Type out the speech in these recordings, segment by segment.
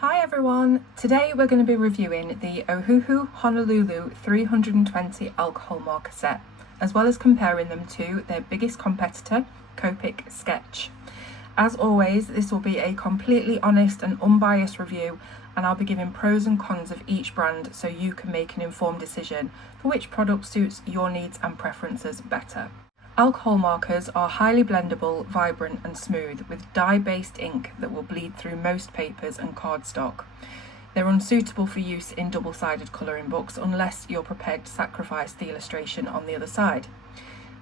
Hi everyone! Today we're going to be reviewing the Ohuhu Honolulu 320 alcohol marker set, as well as comparing them to their biggest competitor, Copic Sketch. As always, this will be a completely honest and unbiased review, and I'll be giving pros and cons of each brand so you can make an informed decision for which product suits your needs and preferences better. Alcohol markers are highly blendable, vibrant and smooth with dye-based ink that will bleed through most papers and cardstock. They're unsuitable for use in double-sided colouring books unless you're prepared to sacrifice the illustration on the other side.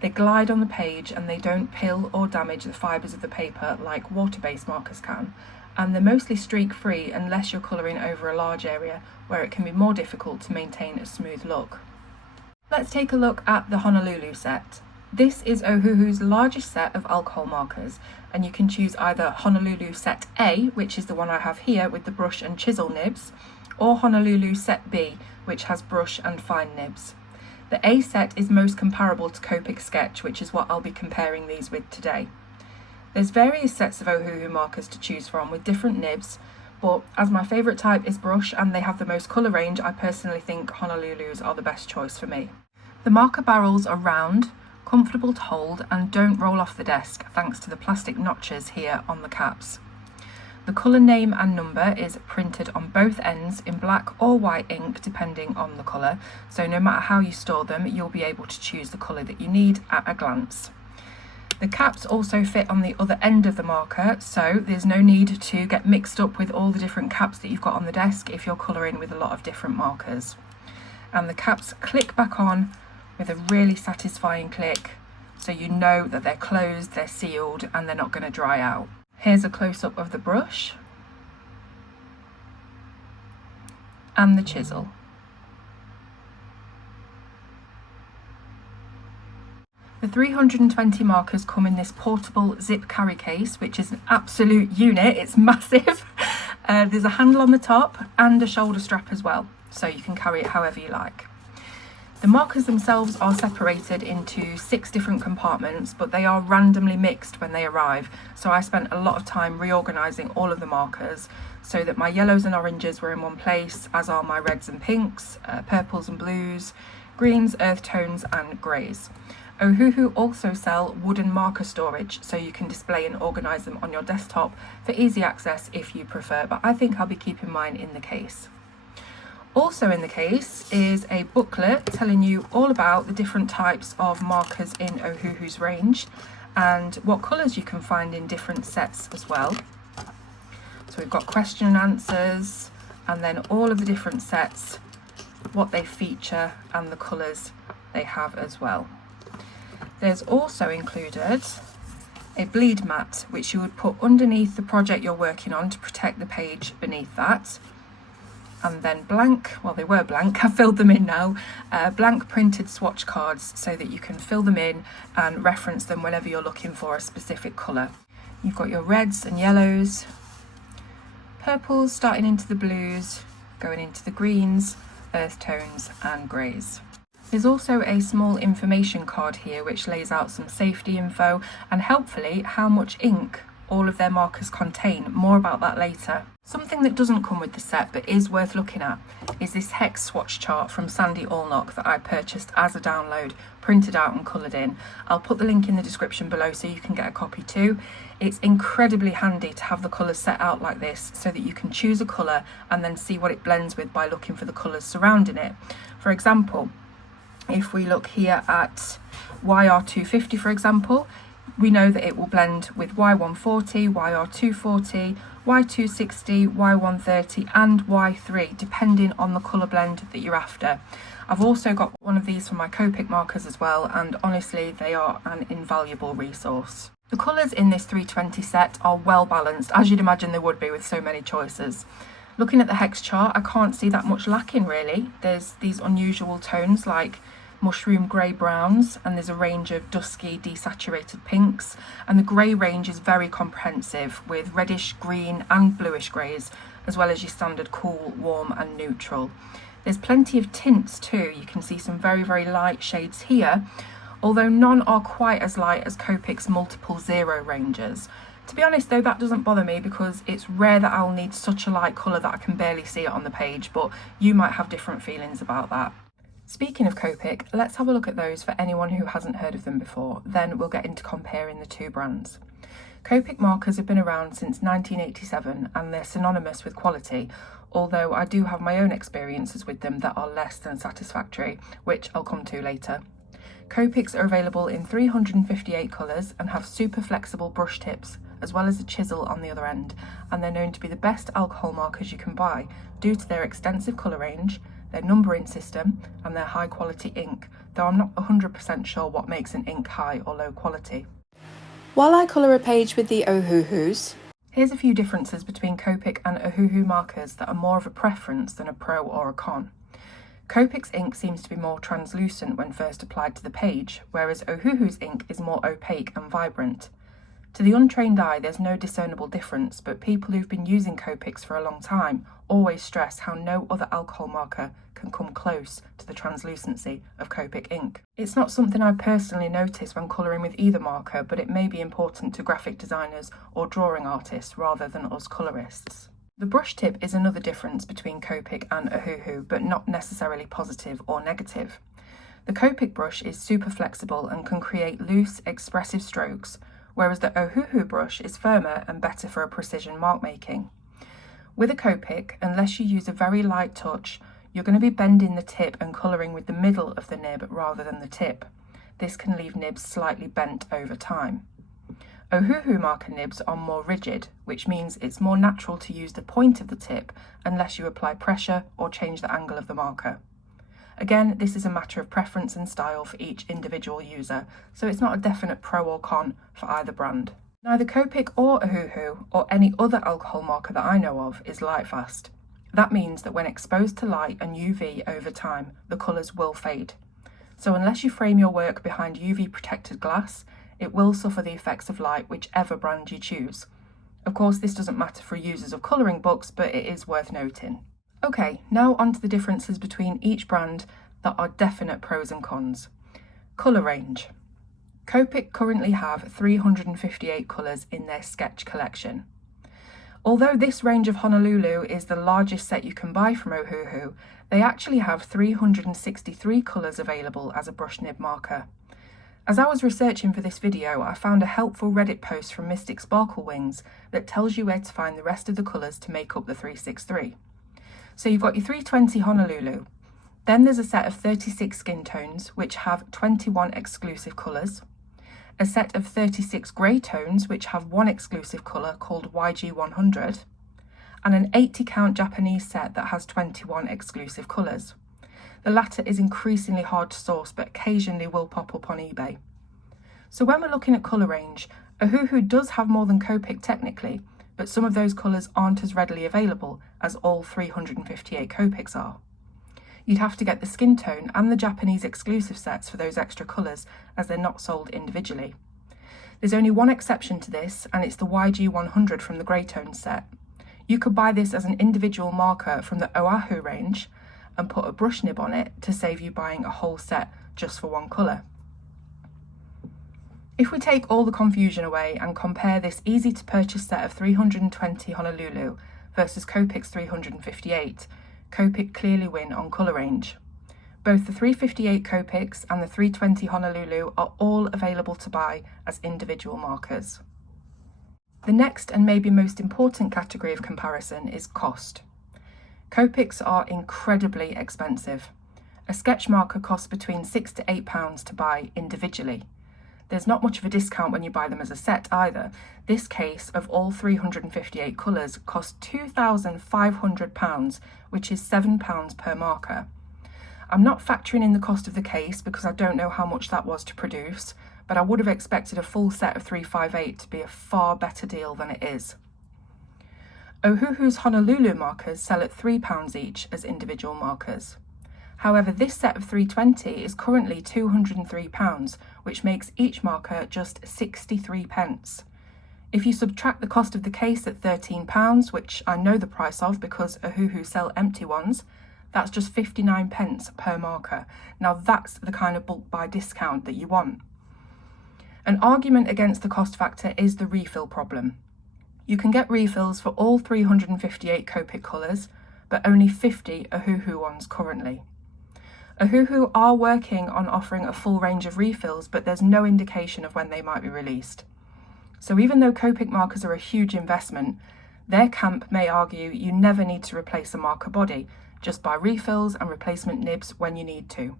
They glide on the page and they don't pill or damage the fibres of the paper like water-based markers can, and they're mostly streak-free unless you're colouring over a large area where it can be more difficult to maintain a smooth look. Let's take a look at the Honolulu set. This is Ohuhu's largest set of alcohol markers, and you can choose either Honolulu Set A, which is the one I have here with the brush and chisel nibs, or Honolulu Set B, which has brush and fine nibs. The A set is most comparable to Copic Sketch, which is what I'll be comparing these with today. There's various sets of Ohuhu markers to choose from with different nibs, but as my favourite type is brush and they have the most colour range, I personally think Honolulu's are the best choice for me. The marker barrels are round, comfortable to hold and don't roll off the desk thanks to the plastic notches here on the caps. The colour name and number is printed on both ends in black or white ink depending on the colour, so no matter how you store them you'll be able to choose the colour that you need at a glance. The caps also fit on the other end of the marker, so there's no need to get mixed up with all the different caps that you've got on the desk if you're colouring with a lot of different markers. And the caps click back on with a really satisfying click, so you know that they're closed, they're sealed and they're not going to dry out. Here's a close-up of the brush and the chisel. The 320 markers come in this portable zip carry case, which is an absolute unit. It's massive. There's a handle on the top and a shoulder strap as well, so you can carry it however you like. The markers themselves are separated into 6 different compartments, but they are randomly mixed when they arrive, so I spent a lot of time reorganising all of the markers so that my yellows and oranges were in one place, as are my reds and pinks, purples and blues, greens, earth tones and greys. Ohuhu also sell wooden marker storage, so you can display and organise them on your desktop for easy access if you prefer, but I think I'll be keeping mine in the case. Also in the case is a booklet telling you all about the different types of markers in Ohuhu's range and what colours you can find in different sets as well. So we've got question and answers, and then all of the different sets, what they feature and the colours they have as well. There's also included a bleed mat which you would put underneath the project you're working on to protect the page beneath that. And then blank, well they were blank, I've filled them in now, blank printed swatch cards so that you can fill them in and reference them whenever you're looking for a specific colour. You've got your reds and yellows, purples starting into the blues, going into the greens, earth tones and greys. There's also a small information card here which lays out some safety info and helpfully how much ink all of their markers contain. More about that later. Something that doesn't come with the set but is worth looking at is this hex swatch chart from Sandy Allnock that I purchased as a download, printed out and coloured in. I'll put the link in the description below so you can get a copy too. It's incredibly handy to have the colours set out like this so that you can choose a colour and then see what it blends with by looking for the colours surrounding it. For example, if we look here at YR250 for example, we know that it will blend with Y140, YR240, Y260, Y130 and Y3 depending on the colour blend that you're after. I've also got one of these for my Copic markers as well, and honestly they are an invaluable resource. The colours in this 320 set are well balanced, as you'd imagine they would be with so many choices. Looking at the hex chart, I can't see that much lacking really. There's these unusual tones like mushroom grey browns, and there's a range of dusky desaturated pinks, and the grey range is very comprehensive with reddish, green and bluish greys, as well as your standard cool, warm and neutral. There's plenty of tints too. You can see some very light shades here, although none are quite as light as Copic's multiple zero ranges. To be honest though, that doesn't bother me because it's rare that I'll need such a light colour that I can barely see it on the page, but you might have different feelings about that. Speaking of Copic, let's have a look at those for anyone who hasn't heard of them before, then we'll get into comparing the two brands. Copic markers have been around since 1987 and they're synonymous with quality, although I do have my own experiences with them that are less than satisfactory, which I'll come to later. Copics are available in 358 colours and have super flexible brush tips, as well as a chisel on the other end, and they're known to be the best alcohol markers you can buy due to their extensive colour range, their numbering system and their high quality ink, though I'm not 100% sure what makes an ink high or low quality. While I colour a page with the Ohuhus, here's a few differences between Copic and Ohuhu markers that are more of a preference than a pro or a con. Copic's ink seems to be more translucent when first applied to the page, whereas Ohuhu's ink is more opaque and vibrant. To the untrained eye, there's no discernible difference, but people who've been using Copics for a long time always stress how no other alcohol marker can come close to the translucency of Copic ink. It's not something I personally notice when colouring with either marker, but it may be important to graphic designers or drawing artists rather than us colourists. The brush tip is another difference between Copic and Ohuhu, but not necessarily positive or negative. The Copic brush is super flexible and can create loose, expressive strokes, whereas the Ohuhu brush is firmer and better for a precision mark making. With a Copic, unless you use a very light touch, you're going to be bending the tip and colouring with the middle of the nib rather than the tip. This can leave nibs slightly bent over time. Ohuhu marker nibs are more rigid, which means it's more natural to use the point of the tip unless you apply pressure or change the angle of the marker. Again, this is a matter of preference and style for each individual user, so it's not a definite pro or con for either brand. Neither Copic or Ohuhu, or any other alcohol marker that I know of, is light fast. That means that when exposed to light and UV over time, the colours will fade. So unless you frame your work behind UV protected glass, it will suffer the effects of light whichever brand you choose. Of course, this doesn't matter for users of colouring books, but it is worth noting. Okay, now on to the differences between each brand that are definite pros and cons. Colour range. Copic currently have 358 colours in their sketch collection. Although this range of Honolulu is the largest set you can buy from Ohuhu, they actually have 363 colours available as a brush nib marker. As I was researching for this video, I found a helpful Reddit post from Mystic Sparkle Wings that tells you where to find the rest of the colours to make up the 363. So you've got your 320 Honolulu, then there's a set of 36 skin tones which have 21 exclusive colours, a set of 36 grey tones which have one exclusive colour called YG100, and an 80 count Japanese set that has 21 exclusive colours. The latter is increasingly hard to source but occasionally will pop up on eBay. So when we're looking at colour range, Ohuhu does have more than Copic technically, but some of those colours aren't as readily available as all 358 Copics are. You'd have to get the skin tone and the Japanese exclusive sets for those extra colours as they're not sold individually. There's only one exception to this, and it's the YG100 from the grey tone set. You could buy this as an individual marker from the Oahu range and put a brush nib on it to save you buying a whole set just for one colour. If we take all the confusion away and compare this easy to purchase set of 320 Honolulu versus Copic's 358, Copic clearly win on colour range. Both the 358 Copics and the 320 Honolulu are all available to buy as individual markers. The next and maybe most important category of comparison is cost. Copics are incredibly expensive. A sketch marker costs between £6 to £8 to buy individually. There's not much of a discount when you buy them as a set either. This case of all 358 colours costs £2,500, which is £7 per marker. I'm not factoring in the cost of the case because I don't know how much that was to produce, but I would have expected a full set of 358 to be a far better deal than it is. Ohuhu's Honolulu markers sell at £3 each as individual markers. However, this set of 320 is currently £203, which makes each marker just 63 pence. If you subtract the cost of the case at £13, which I know the price of because Ohuhu sell empty ones, that's just 59 pence per marker. Now that's the kind of bulk buy discount that you want. An argument against the cost factor is the refill problem. You can get refills for all 358 Copic colours, but only 50 Ohuhu ones currently. Ohuhu are working on offering a full range of refills, but there's no indication of when they might be released. So even though Copic markers are a huge investment, their camp may argue you never need to replace a marker body, just buy refills and replacement nibs when you need to.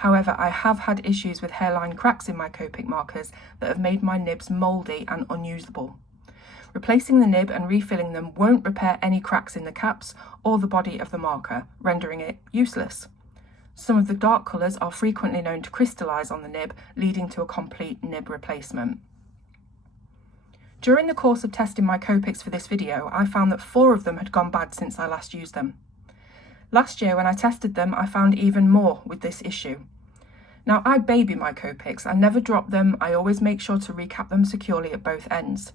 However, I have had issues with hairline cracks in my Copic markers that have made my nibs mouldy and unusable. Replacing the nib and refilling them won't repair any cracks in the caps or the body of the marker, rendering it useless. Some of the dark colours are frequently known to crystallise on the nib, leading to a complete nib replacement. During the course of testing my Copics for this video, I found that 4 of them had gone bad since I last used them. Last year when I tested them, I found even more with this issue. Now, I baby my Copics, I never drop them, I always make sure to recap them securely at both ends.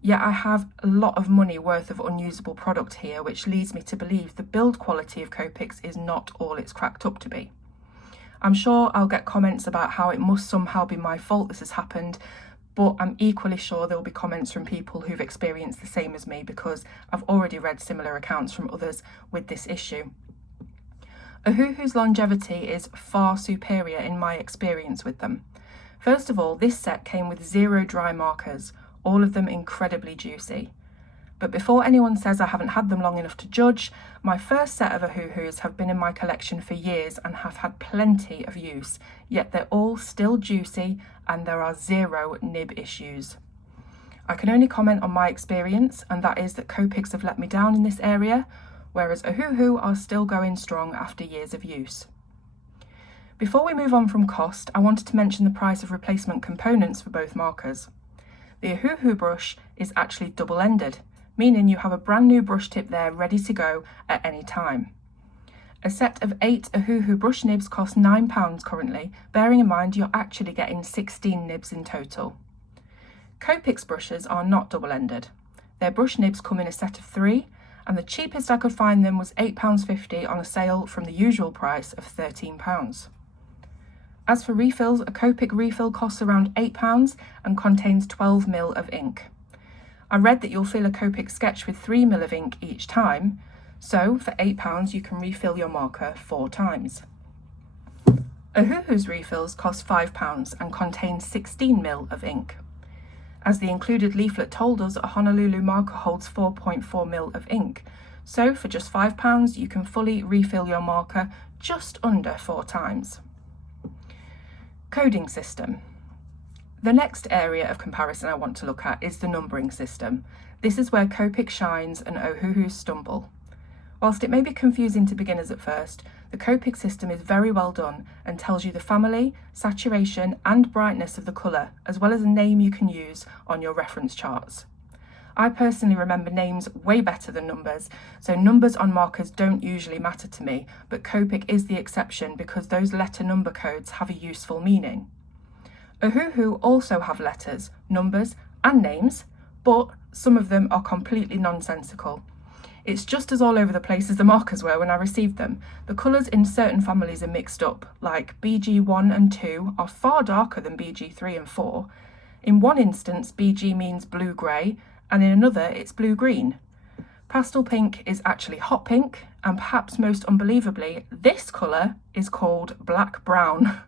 Yet I have a lot of money worth of unusable product here, which leads me to believe the build quality of Copics is not all it's cracked up to be. I'm sure I'll get comments about how it must somehow be my fault this has happened, but I'm equally sure there will be comments from people who've experienced the same as me, because I've already read similar accounts from others with this issue. Ohuhu's longevity is far superior in my experience with them. First of all, this set came with 0 dry markers, all of them incredibly juicy. But before anyone says I haven't had them long enough to judge, my first set of Ohuhus have been in my collection for years and have had plenty of use, yet they're all still juicy and there are 0 nib issues. I can only comment on my experience, and that is that Copics have let me down in this area, whereas Ohuhu are still going strong after years of use. Before we move on from cost, I wanted to mention the price of replacement components for both markers. The Ohuhu brush is actually double-ended, meaning you have a brand new brush tip there ready to go at any time. A set of 8 Ohuhu brush nibs costs £9 currently, bearing in mind you're actually getting 16 nibs in total. Copic's brushes are not double-ended. Their brush nibs come in a set of 3, and the cheapest I could find them was £8.50 on a sale from the usual price of £13. As for refills, a Copic refill costs around £8 and contains 12ml of ink. I read that you'll fill a Copic sketch with 3ml of ink each time, so for £8 you can refill your marker 4 times. Ohuhu's refills cost £5 and contain 16ml of ink. As the included leaflet told us, a Honolulu marker holds 4.4ml of ink, so for just £5 you can fully refill your marker just under 4 times. Coding system. The next area of comparison I want to look at is the numbering system. This is where Copic shines and Ohuhu stumble. Whilst it may be confusing to beginners at first, the Copic system is very well done and tells you the family, saturation and brightness of the colour, as well as a name you can use on your reference charts. I personally remember names way better than numbers, so numbers on markers don't usually matter to me, but Copic is the exception because those letter number codes have a useful meaning. Ohuhu also have letters, numbers and names, but some of them are completely nonsensical. It's just as all over the place as the markers were when I received them. The colours in certain families are mixed up, like BG1 and 2 are far darker than BG3 and 4. In one instance, BG means blue-grey, and in another it's blue-green. Pastel pink is actually hot pink, and perhaps most unbelievably, this colour is called black-brown.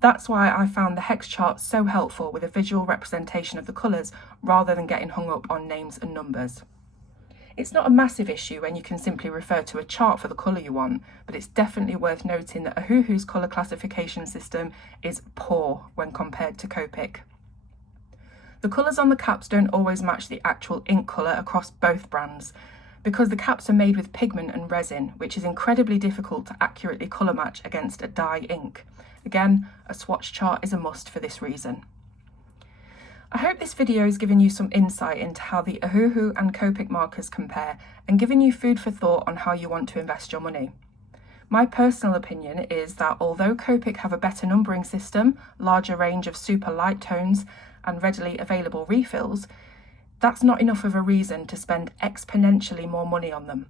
That's why I found the hex chart so helpful with a visual representation of the colours rather than getting hung up on names and numbers. It's not a massive issue when you can simply refer to a chart for the colour you want, but it's definitely worth noting that Ohuhu's colour classification system is poor when compared to Copic. The colours on the caps don't always match the actual ink colour across both brands, because the caps are made with pigment and resin, which is incredibly difficult to accurately colour match against a dye ink. Again, a swatch chart is a must for this reason. I hope this video has given you some insight into how the Ohuhu and Copic markers compare and given you food for thought on how you want to invest your money. My personal opinion is that although Copic have a better numbering system, larger range of super light tones and readily available refills, that's not enough of a reason to spend exponentially more money on them.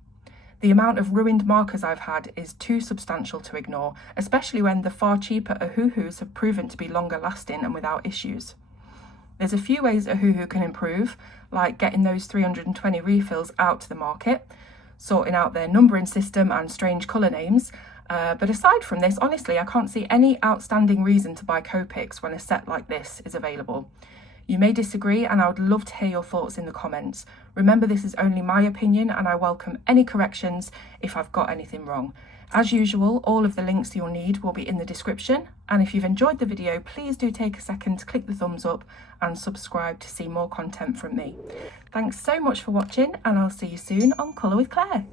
The amount of ruined markers I've had is too substantial to ignore, especially when the far cheaper Ohuhus have proven to be longer lasting and without issues. There's a few ways Ohuhu can improve, like getting those 320 refills out to the market, sorting out their numbering system and strange colour names, but aside from this, honestly, I can't see any outstanding reason to buy Copics when a set like this is available. You may disagree, and I would love to hear your thoughts in the comments. Remember, this is only my opinion, and I welcome any corrections if I've got anything wrong. As usual, all of the links you'll need will be in the description, and if you've enjoyed the video, please do take a second to click the thumbs up and subscribe to see more content from me. Thanks so much for watching, and I'll see you soon on Colour with Claire.